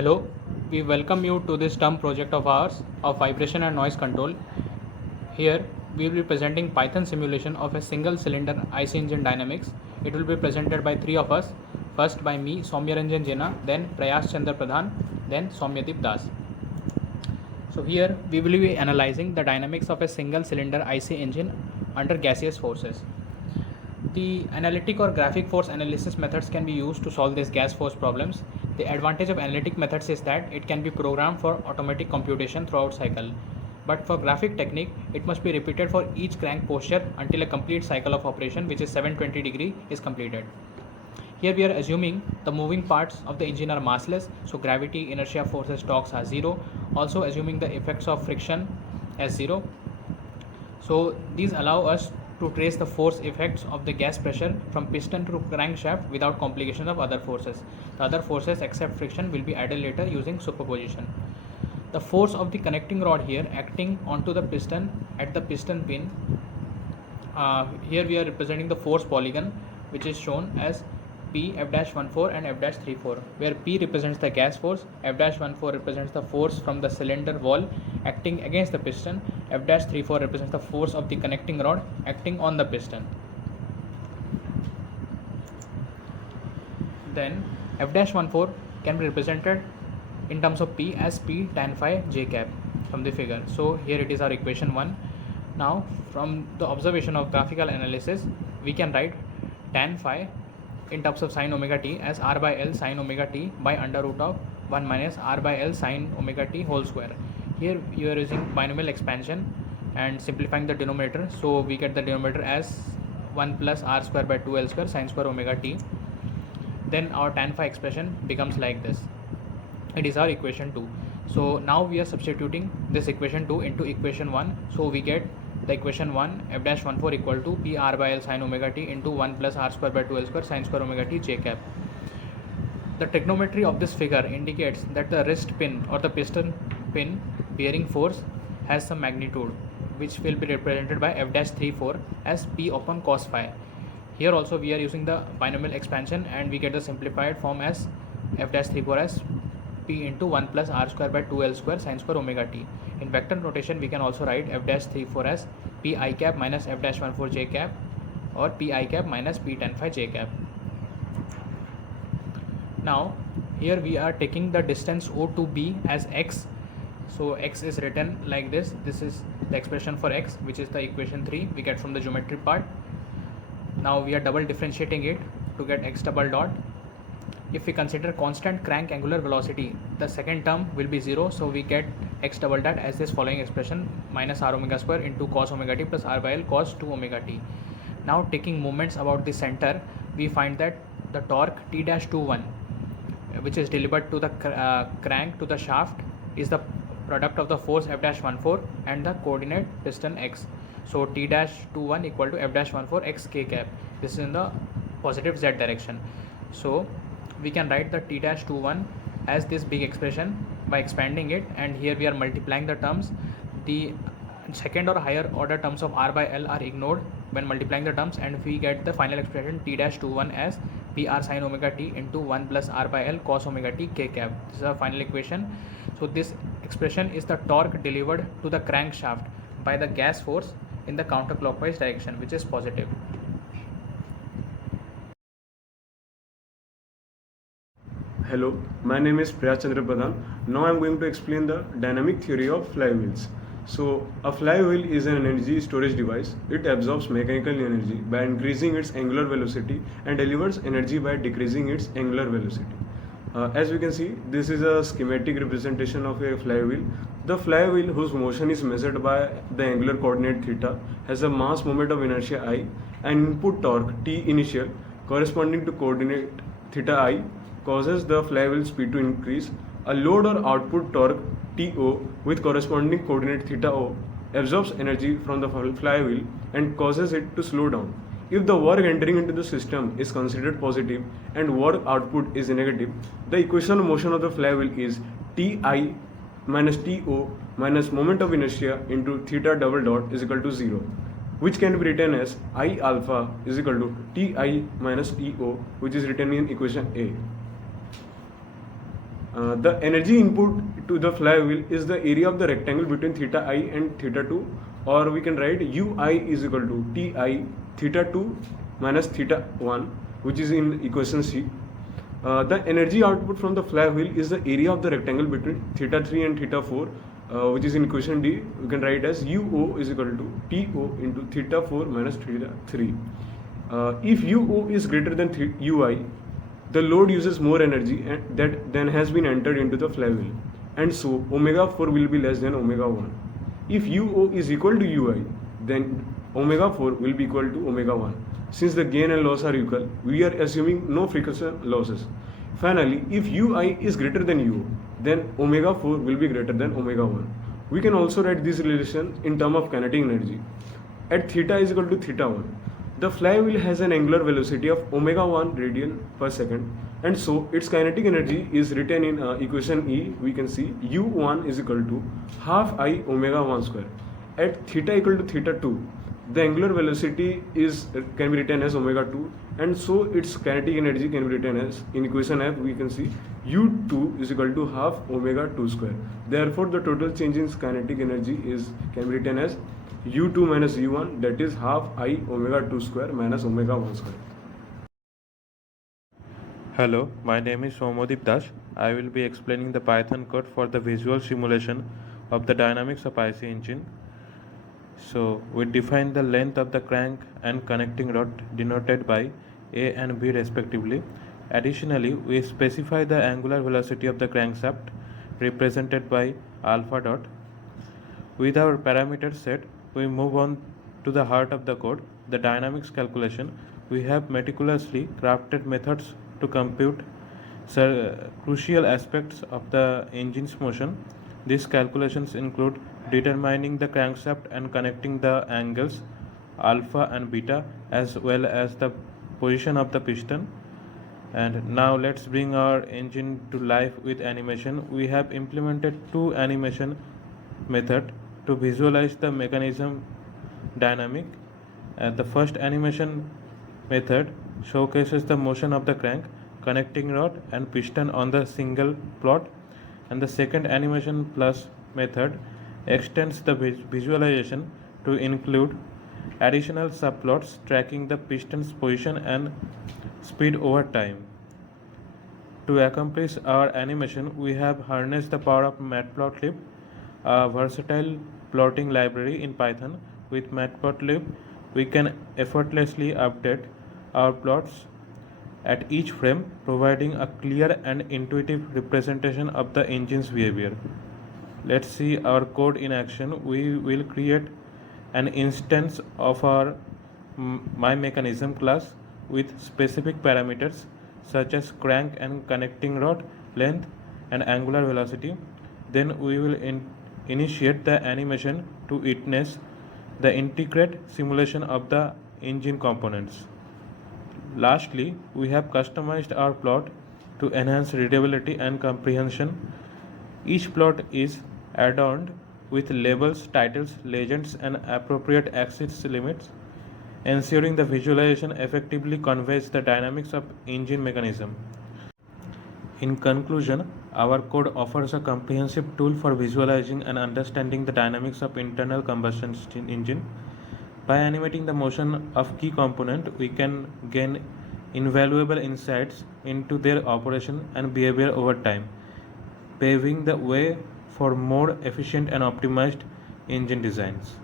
Hello, we welcome you to this term project of ours of vibration and noise control. Here we will be presenting Python simulation of a single cylinder IC engine dynamics. It will be presented by three of us. First by me, Soumya, Ranjan, Jena, then Prayash, Chandra, Pradhan, then Soumyadeep Das. So here we will be analyzing the dynamics of a single cylinder IC engine under gaseous forces. The analytic or graphic force analysis methods can be used to solve these gas force problems. The advantage of analytic methods is that it can be programmed for automatic computation throughout cycle. But for graphic technique, it must be repeated for each crank posture until a complete cycle of operation, which is 720 degree, is completed. Here we are assuming the moving parts of the engine are massless, so gravity, inertia forces, torques are zero. Also assuming the effects of friction as zero. So these allow us to trace the force effects of the gas pressure from piston to crankshaft without complication of other forces. The other forces except friction will be added later using superposition. The force of the connecting rod here acting onto the piston at the piston pin. Here we are representing the force polygon, which is shown as P F-14 and F-34, where P represents the gas force, F-14 represents the force from the cylinder wall acting against the piston, F-34 represents the force of the connecting rod acting on the piston. Then F-14 can be represented in terms of P as P tan phi j cap from the figure. So here it is our equation 1. Now from the observation of graphical analysis, we can write tan phi in terms of sin omega t as r by L sin omega t by under root of 1 minus r by L sin omega t whole square. Here you are using binomial expansion and simplifying the denominator, so we get the denominator as 1 plus r square by 2 L square sin square omega t. Then our tan phi expression becomes like this. It is our equation 2. So now we are substituting this equation 2 into equation 1. So we get the equation 1 F-14 equal to P r by L sin omega t into 1 plus r square by 2 L square sin square omega t j cap. The trigonometry of this figure indicates that the wrist pin or the piston pin bearing force has some magnitude, which will be represented by F-34 as P upon cos phi. Here also we are using the binomial expansion and we get the simplified form as F-34 as P into 1 plus r square by 2 L square sin square omega t. In vector notation, we can also write F-34 as P I cap minus F-14 j cap or P I cap minus P tan phi j cap. Now here we are taking the distance O to B as x. So x is written like this. This is the expression for x, which is the equation 3 we get from the geometry part. Now we are double differentiating it to get x double dot. If we consider constant crank angular velocity, the second term will be 0, so we get x double dot as this following expression minus r omega square into cos omega t plus r by L cos 2 omega t. Now taking moments about the center, we find that the torque T-21, which is delivered to the crank to the shaft, is the product of the force F-14 and the coordinate piston x. So T-21 equal to F-14 x k cap. This is in the positive z direction. So we can write the T-21 as this big expression by expanding it, and here we are multiplying the terms. The second or higher order terms of r by L are ignored when multiplying the terms, and we get the final expression T-21 as PR sin omega t into 1 plus r by L cos omega t k cap. This is our final equation. So this expression is the torque delivered to the crankshaft by the gas force in the counterclockwise direction, which is positive. Hello, my name is Prayash Pradhan. Now I am going to explain the dynamic theory of flywheels. So, a flywheel is an energy storage device. It absorbs mechanical energy by increasing its angular velocity and delivers energy by decreasing its angular velocity. As we can see, this is a schematic representation of a flywheel. The flywheel, whose motion is measured by the angular coordinate theta, has a mass moment of inertia I and input torque T initial corresponding to coordinate theta I causes the flywheel speed to increase. A load or output torque TO with corresponding coordinate theta O absorbs energy from the flywheel and causes it to slow down. If the work entering into the system is considered positive and work output is negative, the equation of motion of the flywheel is Ti minus To minus moment of inertia into theta double dot is equal to 0, which can be written as I alpha is equal to Ti minus To, which is written in equation A. The energy input to the flywheel is the area of the rectangle between theta I and theta 2, or we can write ui is equal to ti theta 2 minus theta 1, which is in equation C. The energy output from the flywheel is the area of the rectangle between theta 3 and theta 4, which is in equation D. We can write as UO is equal to TO into theta 4 minus theta 3. If UO is greater than UI, the load uses more energy than has been entered into the flywheel, and so omega 4 will be less than omega 1. If UO is equal to UI, then omega 4 will be equal to omega 1. Since the gain and loss are equal, we are assuming no friction losses. Finally, if UI is greater than UO, then omega 4 will be greater than omega 1. We can also write this relation in terms of kinetic energy. At theta is equal to theta 1, the flywheel has an angular velocity of omega 1 radian per second, and so its kinetic energy is written in equation E. We can see U1 is equal to half I omega 1 square. At theta equal to theta 2, the angular velocity can be written as omega 2, and so its kinetic energy can be written as, in equation F we can see U2 is equal to half omega 2 square. Therefore the total change in kinetic energy can be written as U2 minus U1, that is half I omega 2 square minus omega 1 square. Hello, my name is Soumyadeep. I will be explaining the Python code for the visual simulation of the dynamics of IC engine. So we define the length of the crank and connecting rod denoted by A and B respectively. Additionally, we specify the angular velocity of the crankshaft represented by alpha dot. With our parameters set, we move on to the heart of the code, the dynamics calculation. We have meticulously crafted methods to compute crucial aspects of the engine's motion. These calculations include determining the crankshaft and connecting the angles alpha and beta, as well as the position of the piston. And now let's bring our engine to life with animation. We have implemented two animation methods to visualize the mechanism dynamic. The first animation method showcases the motion of the crank, connecting rod and piston on the single plot, and the second animation plus method extends the visualization to include additional subplots tracking the piston's position and speed over time. To accomplish our animation, we have harnessed the power of matplotlib, a versatile plotting library in Python. With matplotlib, we can effortlessly update our plots at each frame, providing a clear and intuitive representation of the engine's behavior. Let's see our code in action. We will create an instance of our MyMechanism class with specific parameters such as crank and connecting rod length and angular velocity. Then we will initiate the animation to witness the intricate simulation of the engine components. Lastly, we have customized our plot to enhance readability and comprehension. Each plot is adorned with labels, titles, legends, and appropriate axis limits, ensuring the visualization effectively conveys the dynamics of engine mechanism. In conclusion, our code offers a comprehensive tool for visualizing and understanding the dynamics of internal combustion engine. By animating the motion of key component, we can gain invaluable insights into their operation and behavior over time, paving the way for more efficient and optimized engine designs.